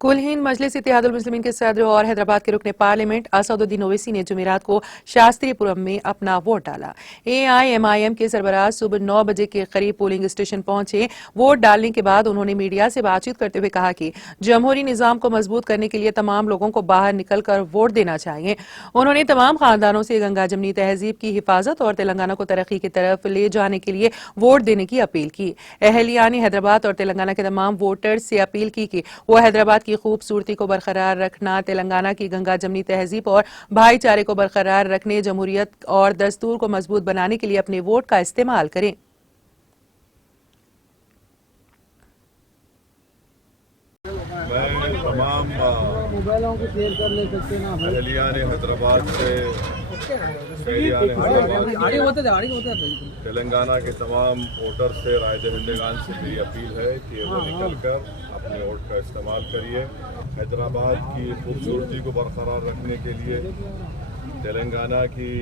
कुल हिंद मजलिस इत्तेहादुल मुस्लिमीन के सदर और हैदराबाद के रुकने पार्लियामेंट असदुद्दीन ओवैसी ने जुमेरात को शास्त्रीपुरम में अपना वोट डाला। AIMIM के सरबराह सुबह 9 बजे के करीब पोलिंग स्टेशन पहुंचे। वोट डालने के बाद उन्होंने मीडिया से बातचीत करते हुए कहा कि जमहूरी निजाम को मजबूत करने के लिए तमाम लोगों को बाहर निकल कर वोट देना चाहिए। उन्होंने तमाम खानदानों से गंगा जमनी तहजीब की हिफाजत और तेलंगाना को तरक्की की तरफ ले जाने के लिए वोट देने की अपील की। अहलिया ने हैदराबाद और तेलंगाना के तमाम वोटर्स से अपील की कि वो हैदराबाद की खूबसूरती को बरकरार रखना, तेलंगाना की गंगा जमनी तहजीब और भाईचारे को बरकरार रखने, जमहूरियत और दस्तूर को मजबूत बनाने के लिए अपने वोट का इस्तेमाल करें। मैं तमाम अहलियान हैदराबाद से तेलंगाना के तमाम वोटर से राय दहिंदगान से मेरी अपील है कि वो निकल कर अपने वोट का इस्तेमाल करिए। हैदराबाद की खूबसूरती को बरकरार रखने के लिए, तेलंगाना की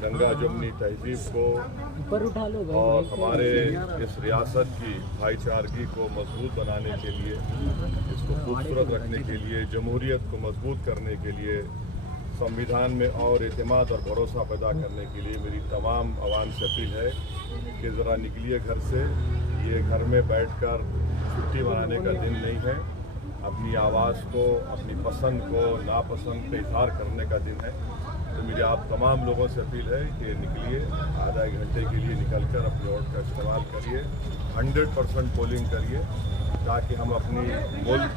गंगा जमनी तहजीब को और हमारे इस रियासत की भाईचारगी को मजबूत बनाने के लिए, इसको खूबसूरत रखने के लिए, जमहूरियत को मजबूत करने के लिए, संविधान में और एतमाद और भरोसा पैदा करने के लिए मेरी तमाम आवाम से अपील है कि ज़रा निकलिए घर से। ये घर में बैठकर छुट्टी मनाने का दिन नहीं है। अपनी आवाज़ को, अपनी पसंद को, नापसंद का इजहार करने का दिन है। तो मेरी आप तमाम लोगों से अपील है कि निकलिए, आधा एक घंटे के लिए निकलकर अपने वोट का इस्तेमाल करिए, 100% पोलिंग करिए, ताकि हम अपनी मुल्क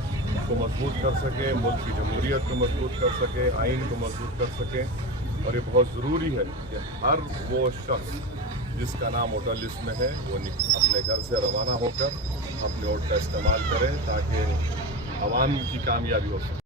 को मजबूत कर सकें, मुल्क की जमहूरियत को मजबूत कर सकें, आइन को मजबूत कर सकें। और ये बहुत ज़रूरी है कि हर वो शख्स जिसका नाम वोटर लिस्ट में है वो अपने घर से रवाना होकर अपने वोट का इस्तेमाल करें, ताकि आवाम की कामयाबी हो सके।